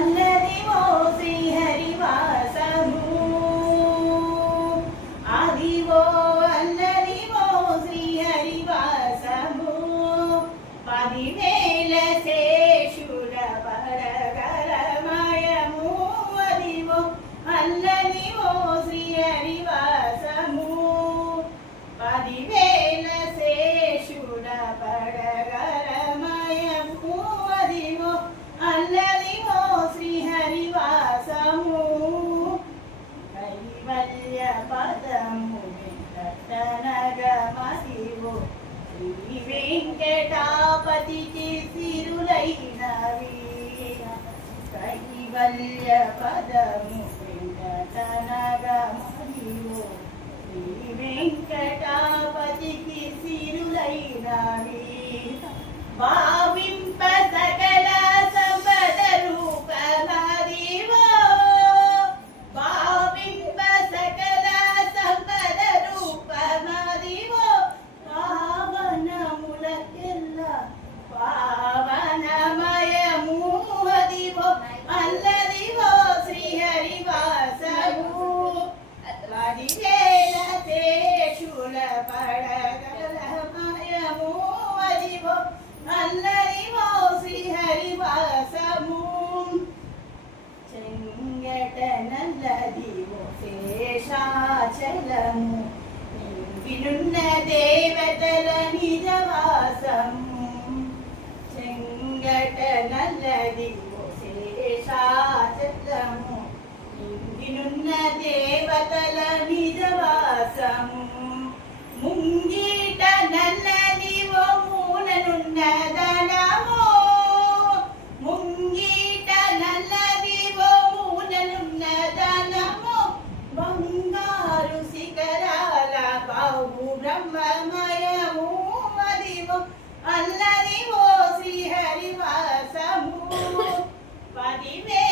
అల్లదివో శ్రీహరివాసము అదివో అల్లదివో శ్రీహరివాసము 10,000 శేషుల పరగరమయము అదివో అల్లదివో శ్రీహరివాసము 10,000 శేషుల పరగరమయము అదివో అల్లదివో శ్రీహరివాసము కైవల్య పదము వెంకటనగమదివో శ్రీ వెంకటాపతికి సిరులైనవి కైవల్య పదము వెంకటనగమదివో శ్రీ వెంకటాపతికి సిరులైనవి భావింప సకల సంపద రూపమదివో భావింప సకల సంపద రూపమదివో పావనములకెల్ల పావనమయము అదివో అల్లదివో శ్రీహరివాసము 10,000 శేషుల పడగలమయము అదివో అల్లదివో శ్రీహరివాసము చెంగట నల్లదివో శేషాచలము నింగినున్న దేవతల నిజవాసము చెంగట నల్లదివో శేషాచలము నింగినున్న దేవతల నిజవాసము ముంగిట నల్లదివో మూలనున్న ధనము ముంగిట నల్లదివో మూలనున్న ధనము బంగారు శిఖరాల బాహు బ్రహ్మమయము అదివో అల్లదివో శ్రీహరివాసము 10,000